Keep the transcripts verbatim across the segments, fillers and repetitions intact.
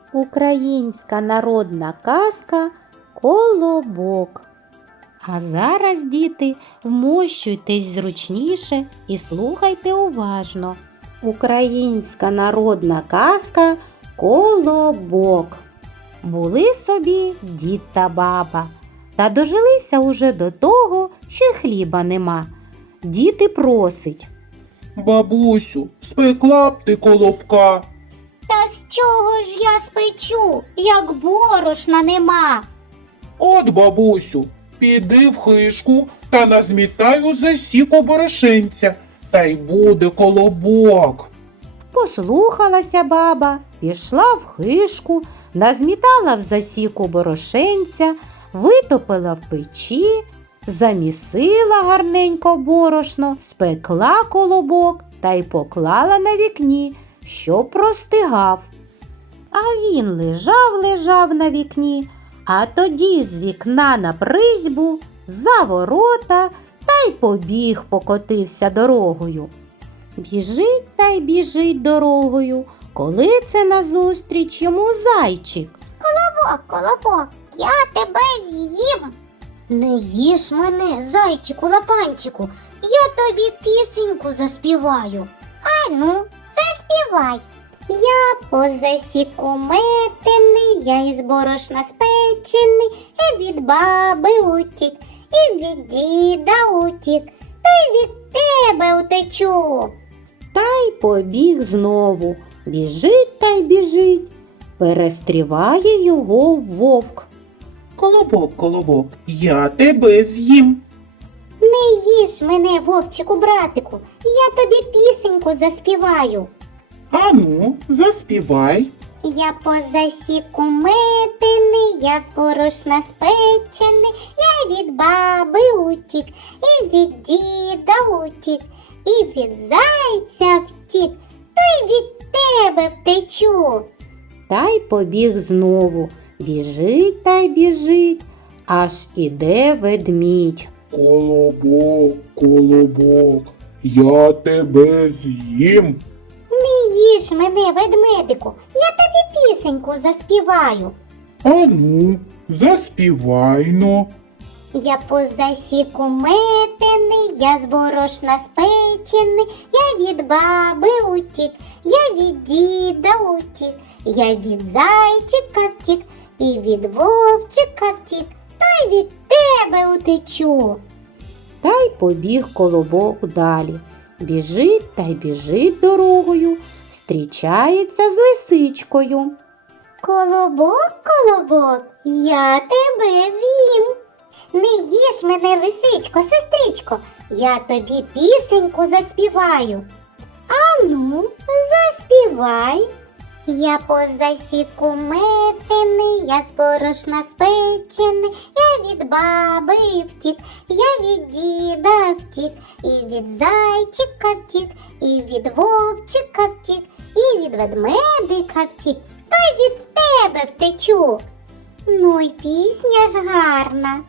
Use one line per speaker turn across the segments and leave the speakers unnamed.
Українська народна казка «Колобок». А зараз, діти, вмощуйтесь зручніше і слухайте уважно. Українська народна казка «Колобок». Були собі дід та баба, та дожилися уже до того, що й хліба нема. Дід і просить:
Бабусю, спекла б ти колобка.
Та з чого ж я спечу, як борошна нема?
От, бабусю, піди в хишку та назмітай у засіку борошенця, та й буде колобок.
Послухалася баба, пішла в хишку, назмітала в засіку борошенця, витопила в печі, замісила гарненько борошно, спекла колобок та й поклала на вікні, щоб простигав. А він лежав-лежав на вікні, а тоді з вікна на призьбу, за ворота та й побіг, покотився дорогою. Біжить та й біжить дорогою, коли це назустріч йому зайчик.
Колобок, колобок, я тебе з'їм. Не їж мене, зайчику лапанчику, я тобі пісеньку заспіваю. А ну, заспівай. Я по засіку метений, я із борошна спечений, і від баби утік, і від діда утік, та й від тебе утечу.
Та й побіг знову, біжить та й біжить, перестріває його вовк.
Колобок, колобок, я тебе з'їм.
Не їж мене, вовчику братику, я тобі пісеньку заспіваю.
Ану, заспівай.
Я по засіку метений, я з борошна спечений, я від баби утік, і від діда утік, і від зайця втік, та й від тебе втечу.
Та й побіг знову, біжить та й біжить, аж іде ведмідь.
Колобок, колобок, я тебе з'їм.
Не їж мене, ведмедику, я тобі пісеньку заспіваю.
Ану, заспівайно.
Я по засіку метений, я з борошна спечений, я від баби утік, я від діда утік, я від зайчика втік, і від вовчика втік, та й від тебе утечу.
Та й побіг колобок далі. Біжить та й біжить дорогою, зустрічається з лисичкою.
Колобок, колобок, я тебе з'їм. Не їж мене, лисичко, сестричко, я тобі пісеньку заспіваю. Ану, заспівай. Я по засіку метений, я з борошна спечений, я від баби втік, я від діда втік, і від зайчика втік, і від вовчика втік, і від ведмедика втік, та й від тебе втечу. Ну й пісня ж гарна.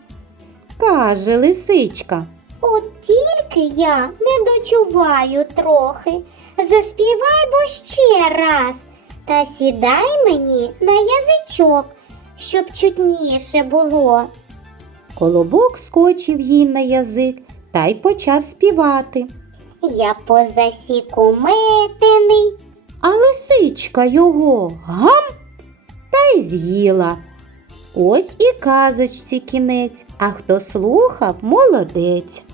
Каже лисичка.
От тільки я не дочуваю трохи, заспівай бо ще раз, та сідай мені на язичок, щоб чутніше було.
Колобок скочив їй на язик та й почав співати.
Я по засіку метений.
А лисичка його гам та й з'їла. Ось і казочці кінець, а хто слухав, молодець.